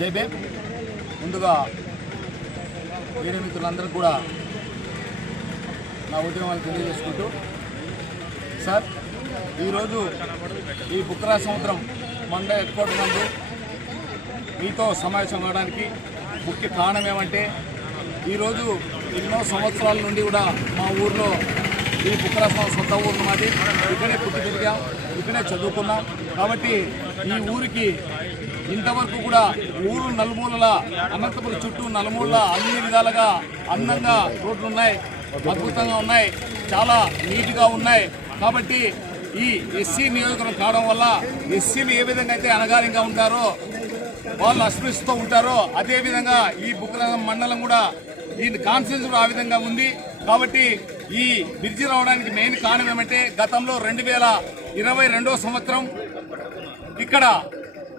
జై భీమ్. ముందుగా మీడియా మిత్రులందరికీ కూడా నా ఉద్యమాలు తెలియజేసుకుంటూ, సార్ ఈరోజు ఈ బుక్రా సముద్రం మండ హెడ్ క్వార్టర్ నందు మీతో సమావేశం కావడానికి ముఖ్య కారణం ఏమంటే, ఈరోజు ఎన్నో సంవత్సరాల నుండి కూడా మా ఊర్లో ఈ బుక్రా సొంత ఊరు మాది, ఇక్కడే పుట్టి పెరిగాం, ఇక్కడే చదువుకున్నాం. కాబట్టి ఈ ఊరికి ఇంతవరకు కూడా ఊరు నలుమూలల అనంతపురం చుట్టూ నలుమూలల అన్ని విధాలుగా అందంగా రోడ్లు ఉన్నాయి, అద్భుతంగా ఉన్నాయి, చాలా నీట్గా ఉన్నాయి. కాబట్టి ఈ ఎస్సీ నియోజకవర్గం కావడం వల్ల ఎస్సీలు ఏ విధంగా అయితే అనగారిగా ఉంటారో, వాళ్ళు అస్పృశ్యతో ఉంటారో, అదేవిధంగా ఈ బుక్రా మండలం కూడా ఈ కాన్స్టిట్యూన్సీ ఆ విధంగా ఉంది. కాబట్టి ఈ బ్రిడ్జి రావడానికి మెయిన్ కారణం ఏమంటే, గతంలో 2022 సంవత్సరం ఇక్కడ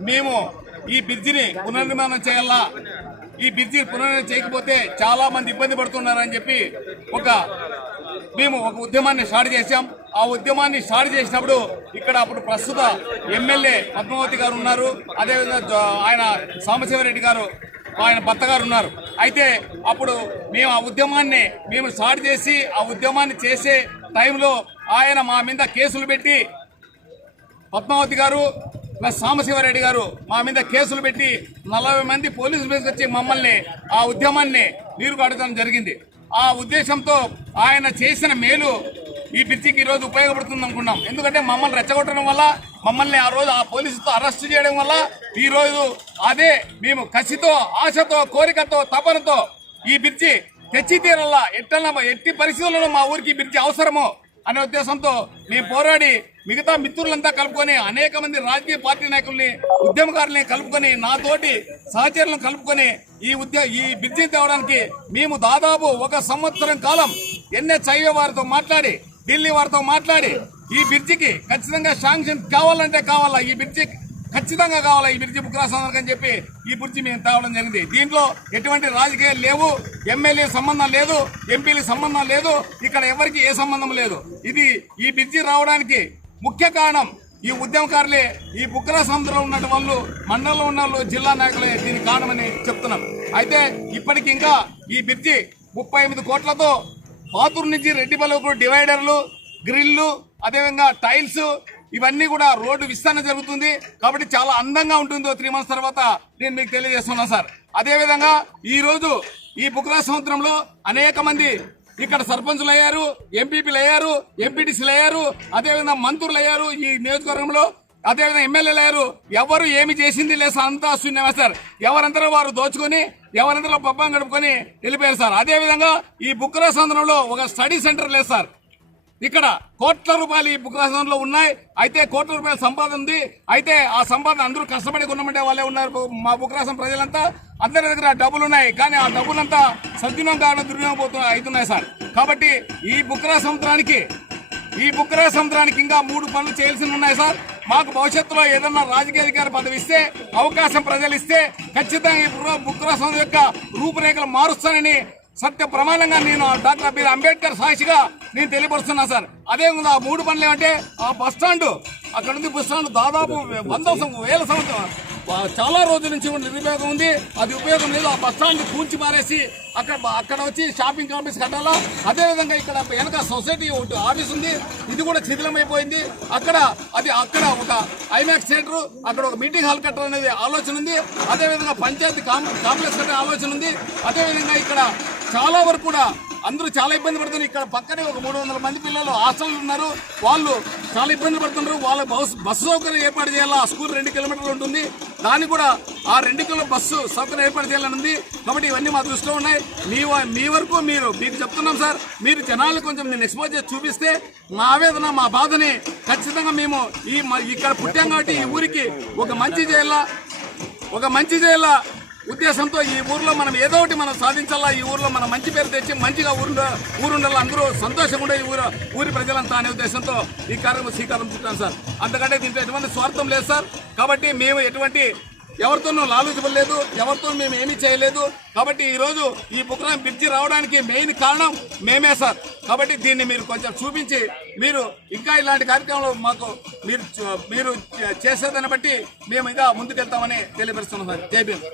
మేము ఈ బ్రిడ్జిని పునర్నిర్మాణం చేయాలా, ఈ బ్రిడ్జిని పునర్నిర్మాణం చేయకపోతే చాలా మంది ఇబ్బంది పడుతున్నారని చెప్పి మేము ఒక ఉద్యమాన్ని స్టార్ట్ చేశాం. ఆ ఉద్యమాన్ని స్టార్ట్ చేసినప్పుడు ఇక్కడ అప్పుడు ప్రస్తుత ఎమ్మెల్యే పద్మావతి గారు ఉన్నారు, అదేవిధంగా ఆయన సాంబశివరెడ్డి గారు ఆయన భర్త గారు ఉన్నారు. అయితే అప్పుడు మేము ఆ ఉద్యమాన్ని స్టార్ట్ చేసి ఆ ఉద్యమాన్ని చేసే టైంలో ఆయన మా మీద కేసులు పెట్టి, పద్మావతి గారు ప్లస్ సాంబశివరెడ్డి గారు మా మీద కేసులు పెట్టి 40 మంది పోలీసులు వేసుకొచ్చి మమ్మల్ని ఆ ఉద్యమాన్ని నీరు కట్టడం జరిగింది. ఆ ఉద్దేశంతో ఆయన చేసిన మేలు ఈ బ్రిడ్జికి ఈరోజు ఉపయోగపడుతుంది అనుకున్నాం. ఎందుకంటే మమ్మల్ని రెచ్చగొట్టడం వల్ల, మమ్మల్ని ఆ రోజు ఆ పోలీసుతో అరెస్ట్ చేయడం వల్ల ఈరోజు అదే మేము కసితో, ఆశతో, కోరికతో, తపనతో ఈ బ్రిడ్జి తెచ్చి తీరల్లా, ఎట్టి పరిస్థితుల్లో మా ఊరికి బ్రిడ్జి అవసరమో అనే ఉద్దేశంతో మేము పోరాడి మిగతా మిత్రులంతా కలుపుకొని, అనేక మంది రాజకీయ పార్టీ నాయకుల్ని, ఉద్యమకారుల్ని కలుపుకొని, నాతోటి సహచరులను కలుపుకొని ఈ బ్రిడ్జి తేవడానికి మేము దాదాపు 1 సంవత్సరం కాలం NHIA వారితో మాట్లాడి, ఢిల్లీ వారితో మాట్లాడి, ఈ బ్రిడ్జికి ఖచ్చితంగా శాంక్షన్ కావాలంటే కావాలా, ఈ బ్రిడ్జి ఖచ్చితంగా కావాలా, ఈ బ్రిడ్జి బుక్రా సముద్రం అని చెప్పి ఈ బ్రిడ్జి మేము తేవడం జరిగింది. దీంట్లో ఎటువంటి రాజకీయాలు లేవు, ఎమ్మెల్యే సంబంధం లేదు, ఎంపీల సంబంధం లేదు, ఇక్కడ ఎవరికి ఏ సంబంధం లేదు. ఈ బ్రిడ్జి రావడానికి ముఖ్య కారణం ఈ ఉద్యమకారులే, ఈ బుక్రా సముద్రంలో ఉన్న వాళ్ళు, మండలంలో ఉన్న వాళ్ళు, జిల్లా నాయకులే దీనికి కారణమని చెప్తున్నాం. అయితే ఇప్పటికి ఇంకా ఈ బ్రిడ్జి 38 కోట్లతో పాతూరు నుంచి రెడ్డిపల్లికు డివైడర్లు, గ్రిల్లు, అదేవిధంగా టైల్స్, ఇవన్నీ కూడా రోడ్డు విస్తరణ జరుగుతుంది. కాబట్టి చాలా అందంగా ఉంటుంది. 3 months తర్వాత నేను మీకు తెలియజేస్తున్నాను సార్. అదేవిధంగా ఈరోజు ఈ బుక్రా సముద్రంలో అనేక మంది ఇక్కడ సర్పంచులు అయ్యారు, ఎంపీపీలు అయ్యారు, ఎంపీటీసీలు అయ్యారు, అదేవిధంగా మంత్రులు అయ్యారు ఈ నియోజకవర్గంలో, అదేవిధంగా ఎమ్మెల్యేలు అయ్యారు. ఎవరు ఏమి చేసింది లేదు సార్, అంతా శూన్యమే సార్. ఎవరందరూ వారు దోచుకొని, ఎవరందరూ పబ్బం గడుపుకొని వెళ్ళిపోయారు సార్. అదేవిధంగా ఈ బుక్రా సముద్రంలో ఒక స్టడీ సెంటర్ లేదు సార్. ఇక్కడ కోట్ల రూపాయలు ఈ బుక్రా సముద్రంలో ఉన్నాయి. అయితే కోట్ల రూపాయల సంపాదన ఉంది. అయితే ఆ సంపాదన అందరూ కష్టపడి కొనమంటే వాళ్ళే ఉన్నారు. మా బుక్రా సముద్రం ప్రజలంతా అందరి దగ్గర డబ్బులు ఉన్నాయి, కానీ ఆ డబ్బులంతా సద్వినియోగం కావడం దుర్వినియోగం అవుతున్నాయి సార్. కాబట్టి ఈ బుక్రా సముద్రానికి ఇంకా 3 పనులు చేయాల్సి ఉన్నాయి సార్. మాకు భవిష్యత్తులో ఏదన్నా రాజకీయ అధికార పదవి ఇస్తే, అవకాశం ప్రజలు ఇస్తే ఖచ్చితంగా ఈ బుక్రా సముద్రం యొక్క రూపురేఖలు మారుస్తానని సత్య ప్రమాణంగా నేను డాక్టర్ బి అంబేద్కర్ సాక్షిగా నేను తెలియపరుస్తున్నా సార్. అదేవిధంగా 3 పనులు ఏమంటే, ఆ బస్ స్టాండ్, అక్కడ ఉంది బస్ స్టాండ్ దాదాపు 100,000 సంవత్సరం చాలా రోజుల నుంచి నిరుపయోగం ఉంది, అది ఉపయోగం లేదు. ఆ బస్ స్టాండ్ కూల్చి మారేసి అక్కడ వచ్చి షాపింగ్ కాంప్లెక్స్ కట్టాలా. అదేవిధంగా ఇక్కడ వెనక సొసైటీ ఒకటి ఆఫీస్ ఉంది, ఇది కూడా శిథిలమైపోయింది. అక్కడ ఒక ఐమాక్స్ థియేటర్, అక్కడ ఒక మీటింగ్ హాల్ కట్టాలనేది ఆలోచన ఉంది. అదేవిధంగా పంచాయతీ కాంప్లెక్స్ కట్టే ఆలోచన ఉంది. అదేవిధంగా ఇక్కడ చాలా వరకు కూడా అందరూ చాలా ఇబ్బంది పడుతున్నారు. ఇక్కడ పక్కనే ఒక 300 మంది పిల్లలు హాస్టల్ ఉన్నారు, వాళ్ళు చాలా ఇబ్బందులు పడుతున్నారు. వాళ్ళ బస్సు సౌకర్యం ఏర్పాటు చేయాలా. స్కూల్ 2 కిలోమీటర్లు ఉంటుంది, దాన్ని కూడా ఆ 2 కిలోమీటర్ బస్సు సౌకర్యం ఏర్పాటు చేయాలని ఉంది. కాబట్టి ఇవన్నీ మా దృష్టిలో ఉన్నాయి. మీ వరకు మీకు చెప్తున్నాం సార్, మీరు జనాలు కొంచెం నేను ఎక్స్పోజ్ చేసి చూపిస్తే మా ఆవేదన, మా బాధని ఖచ్చితంగా మేము ఇక్కడ పుట్టాం కాబట్టి ఈ ఊరికి ఒక మంచి చేయాలా ఉద్దేశంతో ఈ ఊర్లో మనం ఏదో ఒకటి మనం సాధించాలా, ఈ ఊర్లో మనం మంచి పేరు తెచ్చి మంచిగా ఊరుండాలి, అందరూ సంతోషంగా ఉండే ఊరి ప్రజలంతా అనే ఉద్దేశంతో ఈ కార్యక్రమం శ్రీకారం చుట్టాం సార్. అంతకంటే దీంట్లో ఎటువంటి స్వార్థం లేదు సార్. కాబట్టి మేము ఎటువంటి ఎవరితోనూ లాలూచబడి లేదు, ఎవరితో మేము ఏమీ చేయలేదు. కాబట్టి ఈరోజు ఈ బుక్రా బ్రిడ్జి రావడానికి మెయిన్ కారణం మేమే సార్. కాబట్టి దీన్ని మీరు కొంచెం చూపించి మీరు ఇంకా ఇలాంటి కార్యక్రమాలు మాకు మీరు చేసేదాన్ని బట్టి మేము ఇంకా ముందుకెళ్తామని తెలియపరుస్తున్నాం సార్. జై భీమ్.